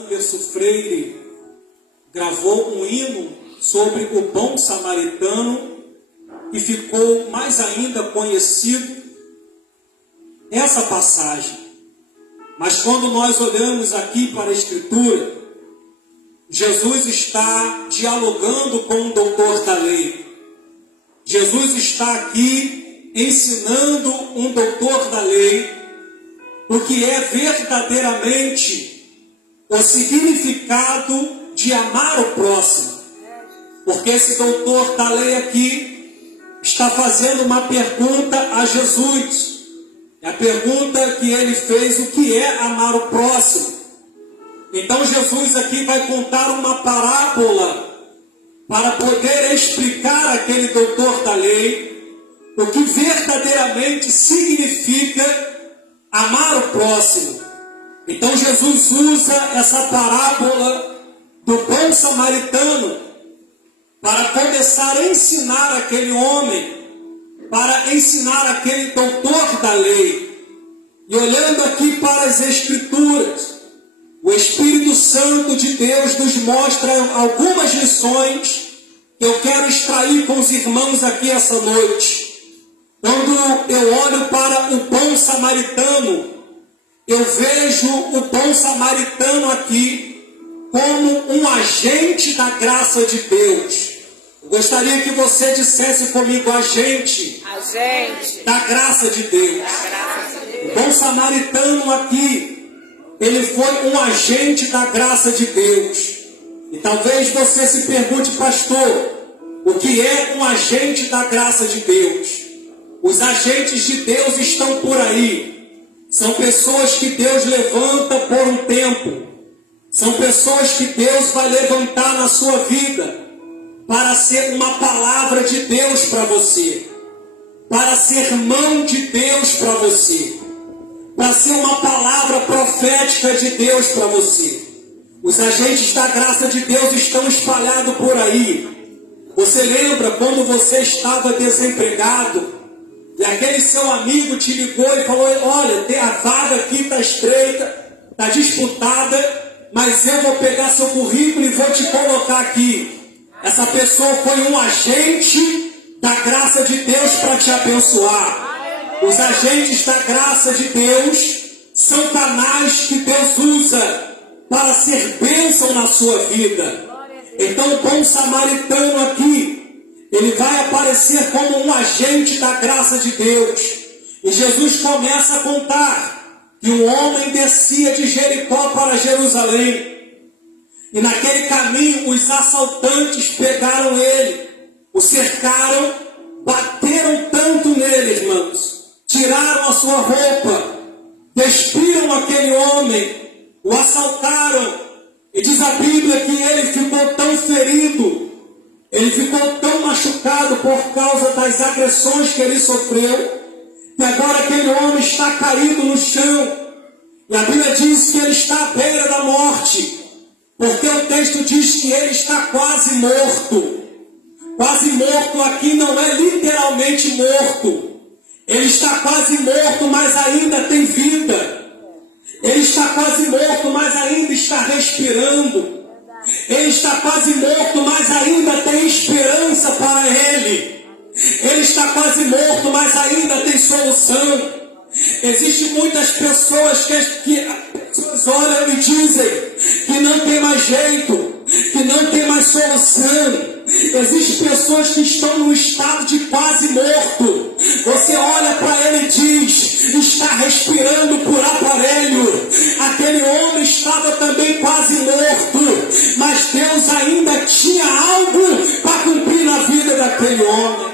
Anderson Freire gravou um hino sobre o bom samaritano e ficou mais ainda conhecido essa passagem. Mas quando nós olhamos aqui para a Escritura, Jesus está dialogando com o doutor da lei. Jesus está aqui ensinando um doutor da lei o que é verdadeiramente o significado de amar o próximo. Porque esse doutor da lei aqui está fazendo uma pergunta a Jesus. E a pergunta que ele fez, o que é amar o próximo? Então Jesus aqui vai contar uma parábola para poder explicar àquele doutor da lei o que verdadeiramente significa amar o próximo. Então Jesus usa essa parábola do bom samaritano para começar a ensinar aquele homem, para ensinar aquele doutor da lei. E olhando aqui para as Escrituras, o Espírito Santo de Deus nos mostra algumas lições que eu quero extrair com os irmãos aqui essa noite. Quando eu olho para o bom samaritano, eu vejo o bom samaritano aqui como um agente da graça de Deus. Eu gostaria que você dissesse comigo, agente da graça de Deus. O bom samaritano aqui, ele foi um agente da graça de Deus. E talvez você se pergunte, pastor, o que é um agente da graça de Deus? Os agentes de Deus estão por aí. São pessoas que Deus levanta por um tempo. São pessoas que Deus vai levantar na sua vida para ser uma palavra de Deus para você, para ser mão de Deus para você, para ser uma palavra profética de Deus para você. Os agentes da graça de Deus estão espalhados por aí. Você lembra quando você estava desempregado e aquele seu amigo te ligou e falou, olha, a vaga aqui está estreita, está disputada, mas eu vou pegar seu currículo e vou te colocar aqui. Essa pessoa foi um agente da graça de Deus para te abençoar. Os agentes da graça de Deus são canais que Deus usa para ser bênção na sua vida. Então o bom samaritano aqui, ele vai aparecer como um agente da graça de Deus. E Jesus começa a contar que um homem descia de Jericó para Jerusalém. E naquele caminho os assaltantes pegaram ele, o cercaram, bateram tanto nele, irmãos, tiraram a sua roupa, despiram aquele homem, o assaltaram. E diz a Bíblia que ele ficou tão ferido, ele ficou tão machucado por causa das agressões que ele sofreu, que agora aquele homem está caído no chão. E a Bíblia diz que ele está à beira da morte, porque o texto diz que ele está quase morto. Quase morto aqui não é literalmente morto. Ele está quase morto, mas ainda tem vida. Ele está quase morto, mas ainda está respirando. Ele está quase morto, mas ainda tem esperança para ele. Ele está quase morto, mas ainda tem solução. Existem muitas pessoas que pessoas olham e dizem que não tem mais jeito, que não tem mais solução. Existem pessoas que estão no estado de quase morto. Você olha para ele e diz, está respirando por aparelho. Aquele homem estava também quase morto, mas Deus ainda tinha algo para cumprir na vida daquele homem.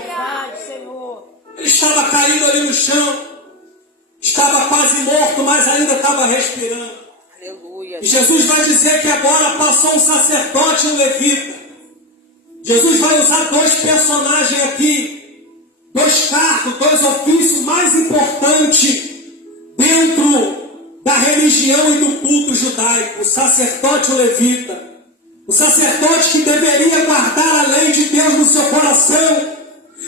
Ele estava caído ali no chão, estava quase morto, mas ainda estava respirando. Aleluia. E Jesus vai dizer que agora passou um sacerdote e um levita. Jesus vai usar dois personagens aqui, dois cargos, dois ofícios mais importantes dentro da religião e do culto judaico, o sacerdote e o levita. O sacerdote que deveria guardar a lei de Deus no seu coração,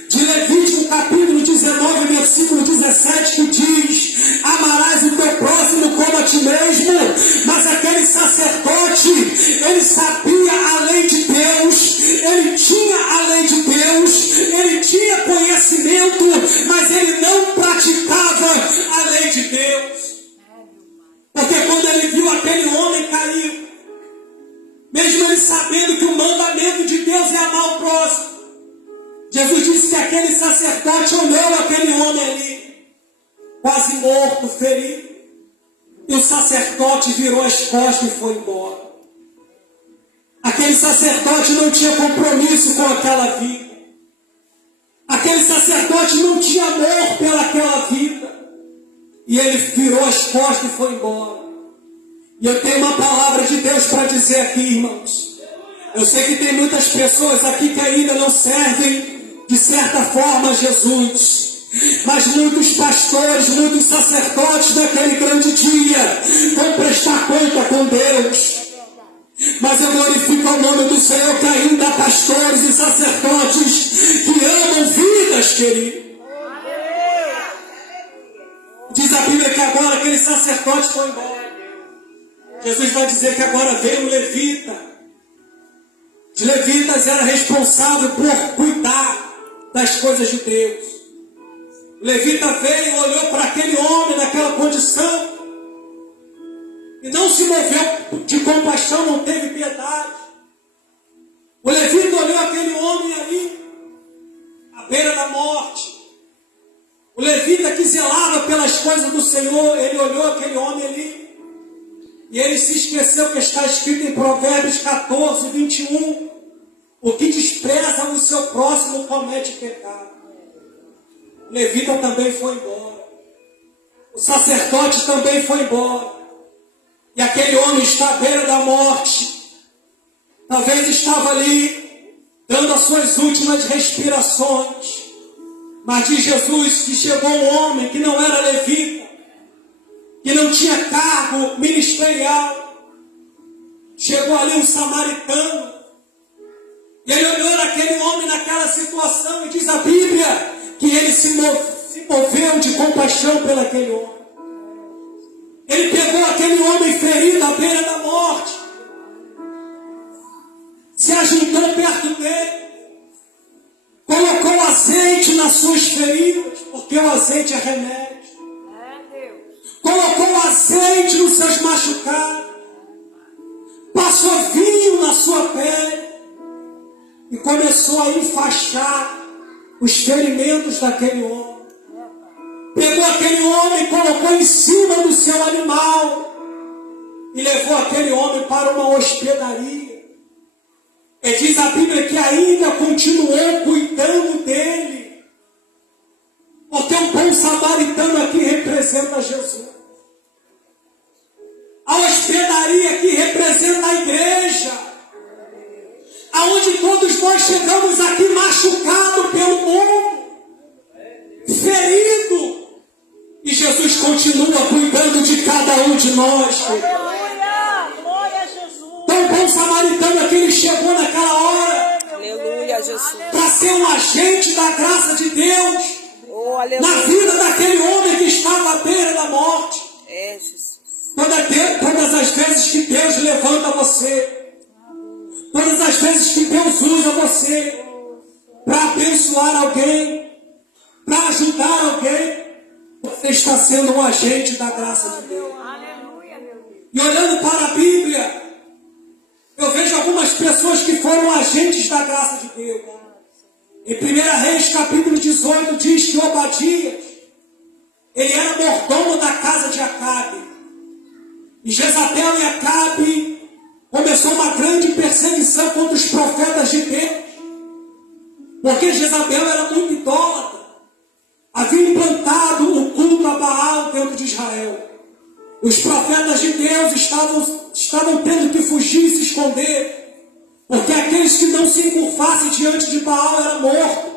de Levítico capítulo 19, versículo 17, que diz, amarás o teu próximo como a ti mesmo. Mas aquele sacerdote ele tinha a lei de Deus, ele tinha conhecimento, mas ele não praticava a lei de Deus. Porque quando ele viu aquele homem cair, mesmo ele sabendo que o mandamento de Deus é amar o próximo, Jesus disse que aquele sacerdote olhou aquele homem ali, quase morto, ferido, e o sacerdote virou as costas e foi embora. Aquele sacerdote não tinha compromisso com aquela vida. Aquele sacerdote não tinha amor pelaquela vida. E ele virou as costas e foi embora. E eu tenho uma palavra de Deus para dizer aqui, irmãos. Eu sei que tem muitas pessoas aqui que ainda não servem de certa forma a Jesus. Mas muitos pastores, muitos sacerdotes naquele grande dia vão prestar conta com Deus. Mas eu glorifico o nome do Senhor que ainda há pastores e sacerdotes que amam vidas, querido. Diz a Bíblia que agora aquele sacerdote foi embora. Jesus vai dizer que agora veio um levita. Os levitas eram responsáveis por cuidar das coisas de Deus. O levita veio e olhou para aquele homem naquela condição e não se moveu de compaixão, não teve piedade. O levita olhou aquele homem ali, à beira da morte. O levita que zelava pelas coisas do Senhor, ele olhou aquele homem ali e ele se esqueceu que está escrito em Provérbios 14, 21, o que despreza o seu próximo comete pecado. O levita também foi embora. O sacerdote também foi embora. E aquele homem está à beira da morte. Talvez estava ali, dando as suas últimas respirações. Mas diz Jesus que chegou um homem que não era levita, que não tinha cargo ministerial. Chegou ali um samaritano. E ele olhou naquele homem naquela situação e diz a Bíblia que ele se moveu de compaixão pelaquele homem. Ele pegou aquele homem ferido à beira da morte, se ajuntou perto dele, colocou azeite nas suas feridas, porque o azeite é remédio. Colocou azeite nos seus machucados, passou vinho na sua pele e começou a enfaixar os ferimentos daquele homem. Pegou aquele homem e colocou em cima do seu animal e levou aquele homem para uma hospedaria. E diz a Bíblia que ainda continuou cuidando dele, porque o bom samaritano aqui representa Jesus. A hospedaria aqui representa a igreja, aonde todos nós chegamos aqui machucados pelo mundo, ferido, e Jesus continua cuidando de cada um de nós. Glória a Jesus. Então o bom samaritano aqui, ele chegou naquela hora, Aleluia, Jesus. para ser um agente da graça de Deus, na vida daquele homem que estava à beira da morte. É, Jesus. Todas as vezes que Deus levanta você, todas as vezes que Deus usa você para abençoar alguém, para ajudar alguém, você está sendo um agente da graça de Deus. Aleluia, meu Deus. E olhando para a Bíblia, eu vejo algumas pessoas que foram agentes da graça de Deus. Em 1 Reis, capítulo 18, diz que Obadias, ele era mordomo da casa de Acabe. E Jezabel e Acabe começou uma grande perseguição contra os profetas de Deus, porque Jezabel era muito idólatra, havia implantado o culto a Baal dentro de Israel. Os profetas de Deus estavam tendo que fugir e se esconder, porque aqueles que não se encurvassem diante de Baal eram mortos.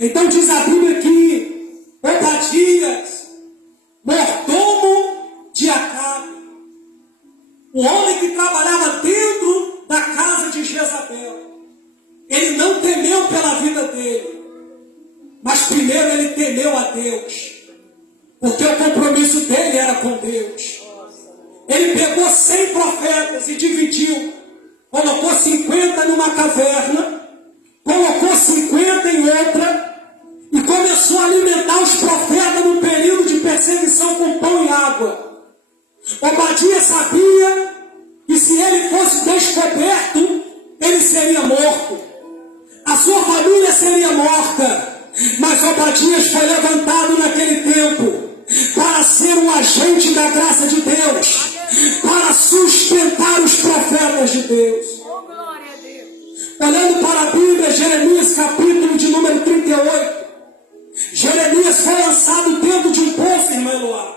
Então diz a Bíblia que Obadias, mordomo de Acabe, o homem que trabalhava dentro da casa de Jezabel, ele não temeu pela vida dele, mas primeiro ele temeu a Deus, porque o compromisso dele era com Deus. Ele pegou 100 profetas e dividiu colocou 50 numa caverna, colocou 50 em outra e começou a alimentar os profetas num período de perseguição com pão e água. Obadias sabia que se ele fosse descoberto, ele seria morto. A sua família seria morta. Mas Obadias foi levantado naquele tempo para ser um agente da graça de Deus, para sustentar os profetas de Deus. Oh, glória a Deus. Olhando para a Bíblia, Jeremias capítulo de número 38. Jeremias foi lançado dentro de um poço, irmã Eloá.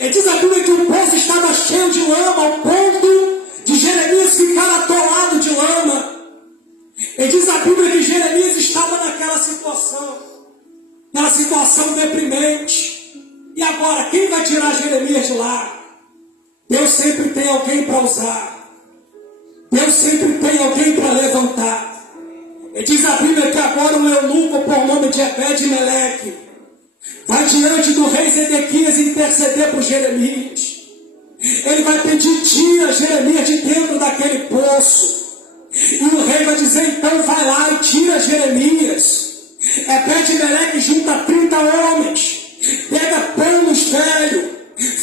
E diz a Bíblia que o poço estava cheio de lama, ao ponto de Jeremias ficar atolado de lama. E diz a Bíblia que Jeremias estava naquela situação deprimente. E agora, quem vai tirar Jeremias de lá? Deus sempre tem alguém para usar. Deus sempre tem alguém para levantar. E diz a Bíblia que agora um eunuco por nome de Ebed-Meleque vai diante do rei Zedequias interceder por Jeremias. Ele vai pedir, tira Jeremias de dentro daquele poço. E o rei vai dizer, então vai lá e tira Jeremias. Ebed-Meleque junta 30 homens, pega panos velhos,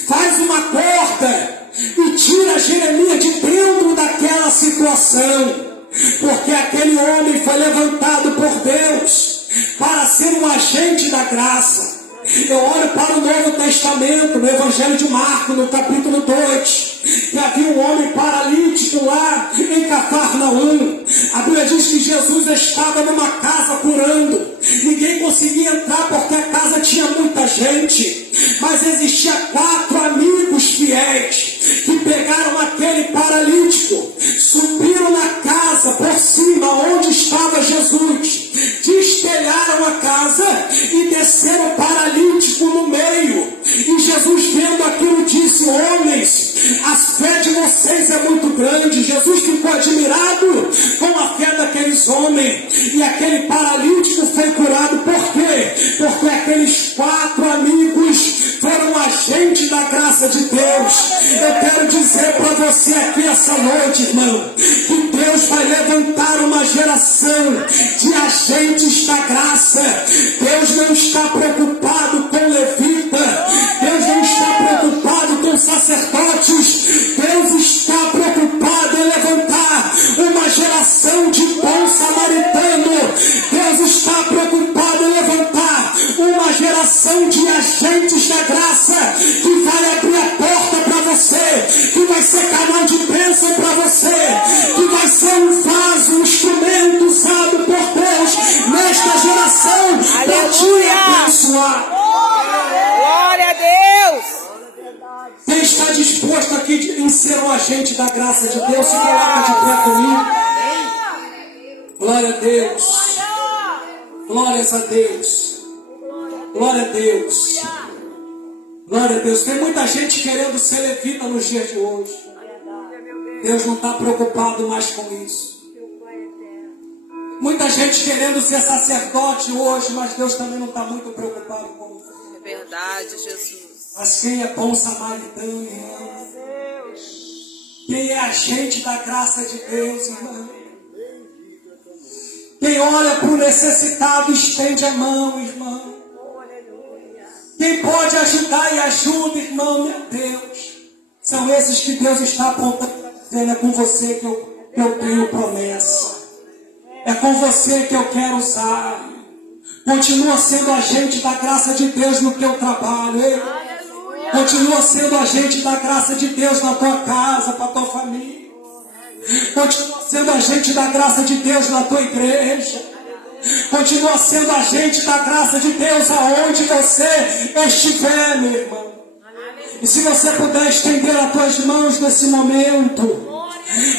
faz uma corda e tira Jeremias de dentro daquela situação. Porque aquele homem foi levantado por Deus para ser um agente da graça. Eu olho para o Novo Testamento, no Evangelho de Marcos, no capítulo 2, que havia um homem paralítico lá em Cafarnaum. A Bíblia diz que Jesus estava numa casa curando. Ninguém conseguia entrar porque a casa tinha muita gente. Mas existia 4 amigos fiéis que pegaram aquele paralítico, subiram na casa por cima onde estava Jesus, destelharam a casa e desceram o paralítico no meio. E Jesus, vendo aquilo, disse, homens, a fé de vocês é muito grande. Jesus ficou admirado com a fé daqueles homens. E aquele paralítico foi curado. Por quê? Porque aqueles 4 amigos foram agentes da graça de Deus. Eu quero dizer para você aqui essa noite, irmão, que Deus vai levantar uma geração de agentes da graça. Deus não está preocupado com levita. Deus não está preocupado com sacerdotes. Deus está preocupado em levantar uma geração de bom samaritano. Deus está preocupado em levantar uma geração de agentes da graça que vai abrir a porta para você, que vai ser canal de bênção para você, que vai ser um vaso, um instrumento usado por Deus nesta geração para te abençoar. Glória a Deus. Quem está disposto aqui em ser um agente da graça de Deus, se coloca de pé comigo. Glória a Deus. Glórias a Deus. Glória a Deus. Glória a Deus. Tem muita gente querendo ser levita nos dias de hoje. Deus não está preocupado mais com isso. Muita gente querendo ser sacerdote hoje, mas Deus também não está muito preocupado com isso. É verdade, Jesus. Mas quem é bom samaritano, irmão? Quem é agente da graça de Deus, irmão? Quem olha para o necessitado estende a mão, irmão. Quem pode ajudar e ajuda, irmão, meu Deus. São esses que Deus está apontando, dizendo, é com você que eu tenho promessa. É com você que eu quero usar. Continua sendo agente da graça de Deus no teu trabalho. Hein? Continua sendo agente da graça de Deus na tua casa, para a tua família. Continua sendo agente da graça de Deus na tua igreja. Continua sendo agente da graça de Deus aonde você estiver, meu irmão. E se você puder estender as tuas mãos nesse momento,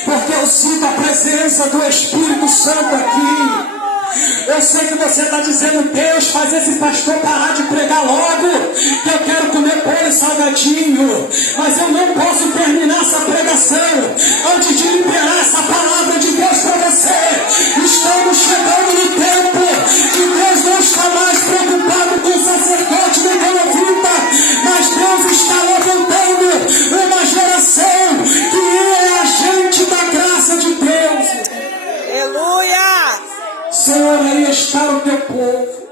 porque eu sinto a presença do Espírito Santo aqui. Eu sei que você está dizendo, Deus, faz esse pastor parar de pregar logo, que eu quero comer pão e salgadinho. Mas eu não posso terminar essa pregação antes de liberar essa palavra de Deus para você. Estamos chegando no tempo que Deus não está mais preocupado com o sacerdote nem com a levita, mas Deus está levantando uma geração que é agente da graça de Deus. Senhor, aí está o teu povo.